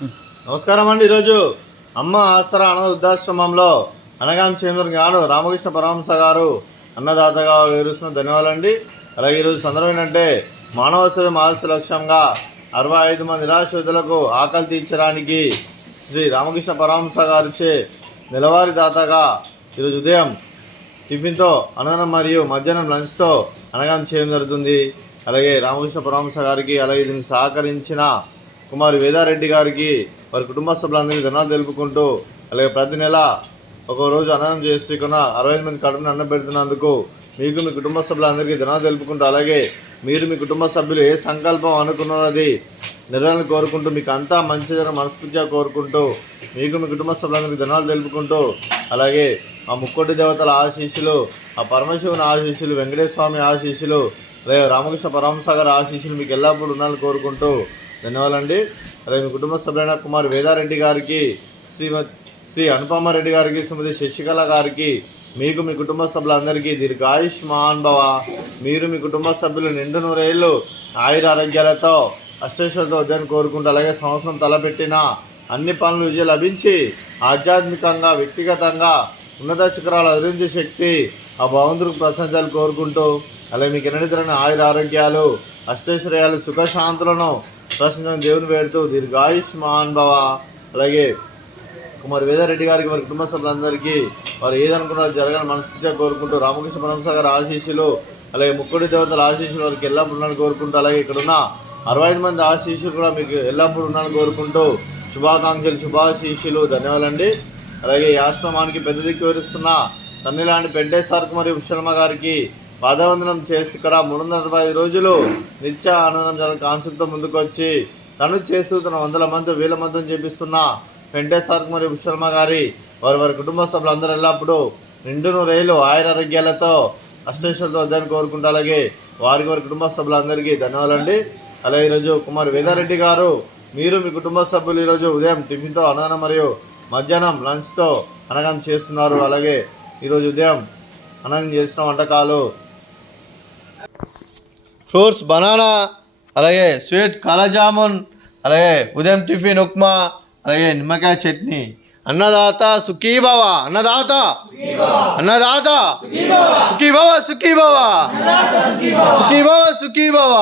నమస్కారం అండి. ఈరోజు అమ్మ ఆసరా అనాథ వృద్ధాశ్రమంలో అనగాం చేంబర్ గాను రామకృష్ణ పరమహంస గారు అన్నదాతగా వివరిస్తున్న ధన్యవాదాలండి. అలాగే ఈరోజు సందర్భం ఏంటంటే మానవ సేవ ఆదర్శ లక్ష్యంగా 65 మంది నిరాశ్రితులకు ఆకలి తీర్చడానికి శ్రీ రామకృష్ణ పరమహంస గారిచే నెలవారీ దాతగా ఈరోజు ఉదయం టిఫిన్తో అన్నదానం మరియు మధ్యాహ్నం లంచ్తో అనగాం చేయడం జరుగుతుంది. అలాగే రామకృష్ణ పరమహంస గారికి అలాగే దీనికి సహకరించిన కుమారి వేదారెడ్డి గారికి వారి కుటుంబ సభ్యులందరికీ ధన్యవాదాలు తెలుపుకుంటూ అలాగే ప్రతి నెల ఒకరోజు అన్నదానం చేస్తున్న 65 మంది కడుపుని అన్నం పెడుతున్నందుకు మీకు మీ కుటుంబ సభ్యులందరికీ ధన్యవాదాలు తెలుపుకుంటూ అలాగే మీరు మీ కుటుంబ సభ్యులు ఏ సంకల్పం అనుకున్నది నిర్వహణ కోరుకుంటూ మీకు అంతా మంచిదని మనస్ఫూర్తిగా కోరుకుంటూ మీకు మీ కుటుంబ సభ్యులందరికీ ధన్యవాదాలు తెలుపుకుంటూ అలాగే ఆ ముక్కోటి దేవతల ఆశీస్సులు, ఆ పరమశివుని ఆశీస్సులు, వెంకటేశ్వర స్వామి ఆశీస్సులు, అలాగే రామకృష్ణ పరమహంస గారి ఆశీస్సులు మీకు ఎల్లప్పుడూ ఉండాలని కోరుకుంటూ ధన్యవాదాలండి. అలాగే మీ కుటుంబ సభ్యులైన కుమార్ వేదారెడ్డి గారికి, శ్రీ అనుపమారెడ్డి గారికి, శ్రీమతి శశికళ గారికి, మీకు మీ కుటుంబ సభ్యులందరికీ దీర్ఘాయుష్మాన్ భవ, మీరు మీ కుటుంబ సభ్యులు నిండు నూరేళ్ళు ఆయుర ఆరోగ్యాలతో అష్టైశ్వర్యంతో వద్దని కోరుకుంటూ అలాగే సంవత్సరం తలపెట్టిన అన్ని పనులు విజయం లభించి ఆధ్యాత్మికంగా వ్యక్తిగతంగా ఉన్నత శిఖరాలు అధిరించే శక్తి ఆ భగవంతుడికి ప్రశంసలు కోరుకుంటూ అలాగే మీకు ఎన్నడితరని ఆయుర ఆరోగ్యాలు అష్టైశ్వర్యాలు సుఖశాంతులను ప్రశ్న దేవుని వేడుతూ దీర్ఘాయుష్మాన్ భవ. అలాగే కుమార్ వేదారెడ్డి గారికి వారి కుటుంబ సభ్యులందరికీ వారు ఏదనుకున్నారో జరగాలని మనస్ఫూర్తిగా కోరుకుంటూ రామకృష్ణ పరమహంస గారి ఆశీస్సులు అలాగే ముక్కోటి దేవతల ఆశీస్సులు వారికి ఎల్లప్పుడూ ఉండాలని కోరుకుంటూ అలాగే ఇక్కడున్న 65 మంది ఆశీస్సులు కూడా మీకు ఎల్లప్పుడూ ఉండాలని కోరుకుంటూ శుభాకాంక్షలు, శుభాశీస్సులు, ధన్యవాదాలండి. అలాగే ఈ ఆశ్రమానికి పెద్ద దిక్కు వివరిస్తున్న తన్నిలాంటి పెంటేశ్వర్ మరియు శర్మ గారికి పాదవందనం చేసి ఇక్కడ 365 రోజులు నిత్య ఆనందం జరగ కాన్సెప్ట్తో ముందుకు వచ్చి తను చేస్తూ తన 100 మంది 1000 మందిని చేపిస్తున్న వెంకటేశ్వర మరియు శర్మ గారి వారి కుటుంబ సభ్యులందరూ ఎల్లప్పుడూ నిండు నూరేళ్ళు ఆయుర ఆరోగ్యాలతో అష్టైశ్వర్యంతో వద్దని కోరుకుంటూ అలాగే వారి కుటుంబ సభ్యులందరికీ ధన్యవాదాలండి. అలాగే ఈరోజు కుమార్ వేదారెడ్డి గారు మీరు మీ కుటుంబ సభ్యులు ఈరోజు ఉదయం టిఫిన్తో అన్నదానం మరియు మధ్యాహ్నం లంచ్తో అన్నదానం చేస్తున్నారు. అలాగే ఈరోజు ఉదయం అన్నదానం చేసిన వంటకాలు ఫ్రూట్స్, బనానా, అలాగే స్వీట్ కాలాజామున్, అలాగే ఉదయం టిఫిన్ ఉప్మా, అలాగే నిమ్మకాయ చట్నీ. అన్నదాత సుఖీభవ, అన్నదాత అన్నదాత సుఖీభవ, సుఖీభవ, సుఖీభవ, సుఖీభవ.